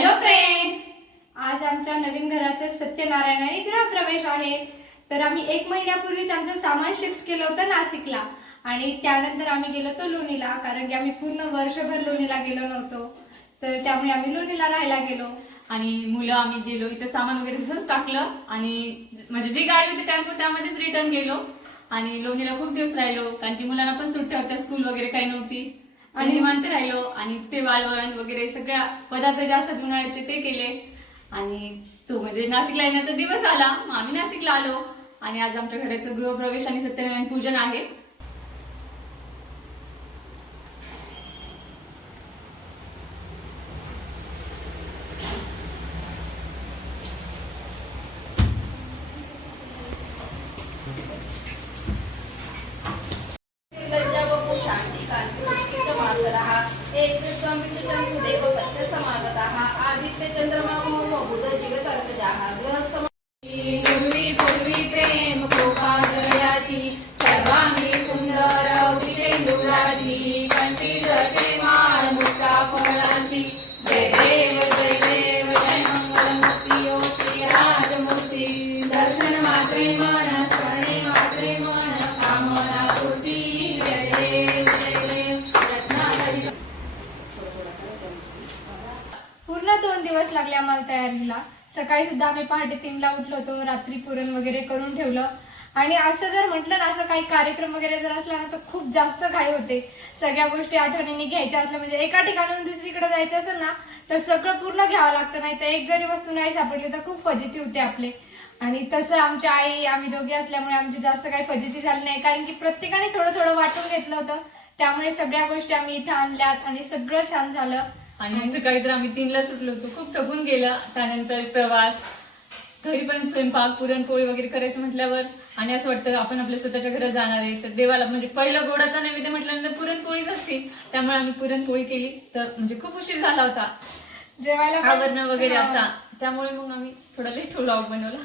Hello friends आज आमच्या नवीन घराचे सत्यनारायण आणि गृहप्रवेश आहे. तर आम्ही एक महिन्यापूर्वीच आमचं सामान शिफ्ट केलं होतं नाशिकला. आणि त्यानंतर आम्ही गेलो होतो लोणीला कारण की आम्ही पूर्ण वर्षभर लोणीला गेलो नव्हतो. तर त्यामुळे आम्ही लोणीला राहायला गेलो. आणि मुलं आम्ही गेलो इथं सामान वगैरे तसंच टाकलं. आणि म्हणजे जी गाडी होती टेम्पो त्यामध्येच रिटर्न गेलो. आणि लोणीला खूप दिवस राहिलो कारण की मुलांना पण सुट्ट्या होत्या स्कूल वगैरे काही नव्हती. आणि निवांत राहिलो. आणि ते वाळवण वगैरे सगळ्या पदार्थ जे असतात उन्हाळ्याचे ते केले. आणि तो म्हणजे नाशिकला येण्याचा दिवस आला. मग आम्ही नाशिकला आलो. आणि आज आमच्या घराचं गृहप्रवेश आणि सत्यनारायण पूजन आहे. एक देव पत्य समागतः आदित्य चंद्रमा मम बुध जीव तर्कजाः गृहस्थ पूर्वी पूर्वी प्रेम कृपा जयाची सर्वांगी सुंदर कंठी जटे माळ मुक्ता फळाची जय देव जय देव जय मंगल मूर्ती ओ श्री राजमूर्ती दर्शन मात्रे मन स्मरणे दोन दिवस लागले आम्हाला तयारीला सकाळी सुद्धा आम्ही पहाटे तीनला उठलो होतो रात्री पुरण वगैरे करून ठेवलं. आणि असं जर म्हटलं ना असं काही कार्यक्रम वगैरे जर असला ना तर खूप जास्त घाई होते. सगळ्या गोष्टी आठवणीने घ्यायच्या असल्या म्हणजे एका ठिकाणाहून दुसरीकडे जायचं असेल ना तर सगळं पूर्ण घ्यावं लागतं. नाही तर एक जरी वस्तू नाही सापडली तर खूप फजिती होते आपले. आणि तसं आमच्या आई आम्ही दोघे असल्यामुळे आमची जास्त काही फजिती झाली नाही. कारण की प्रत्येकाने थोडं थोडं वाटून घेतलं होतं. त्यामुळे सगळ्या गोष्टी आम्ही इथं आणल्यात आणि सगळं छान झालं. आणि सकाळी तर आम्ही तीनला सुटलो होतो. खूप थकून गेलं. त्यानंतर प्रवास घरी पण स्वयंपाक पुरणपोळी वगैरे करायचं म्हटल्यावर आणि असं वाटतं आपण आपल्या स्वतःच्या घरात जाणार आहे. तर देवाला म्हणजे पहिलं गोडाचा नैवेद्य म्हटल्यानंतर पुरणपोळीच असते. त्यामुळे आम्ही पुरणपोळी केली. तर म्हणजे खूप उशीर झाला होता. जेवायला आवरणं वगैरे हा. आता. त्यामुळे मग आम्ही थोडा लेट व्लॉग बनवला.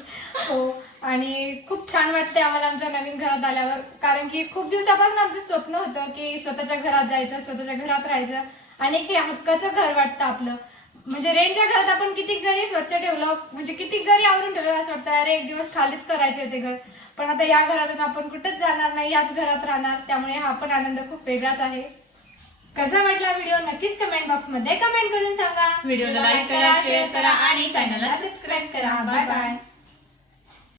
हो. आणि खूप छान वाटते आम्हाला आमच्या नवीन घरात आल्यावर. कारण की खूप दिवसापासून आमचं स्वप्न होतं की स्वतःच्या घरात जायचं स्वतःच्या घरात राहायचं. आणि हे हक्काचं घर वाटतं आपलं. म्हणजे रेंटच्या घरात आपण कितीक जरी स्वच्छ ठेवलं म्हणजे कितीक जरी आवरून ठेवलं असं वाटतं अरे एक दिवस खालीच करायचं ते घर. पण आता या घरातून आपण कुठंच जाणार नाही याच घरात राहणार. त्यामुळे हा पण आनंद खूप वेगळाच आहे. कसा वाटला व्हिडिओ? नक्कीच कमेंट बॉक्समध्ये कमेंट करून सांगा. व्हिडिओला like करा, share करा आणि channel ला सबस्क्राईब करा. Bye bye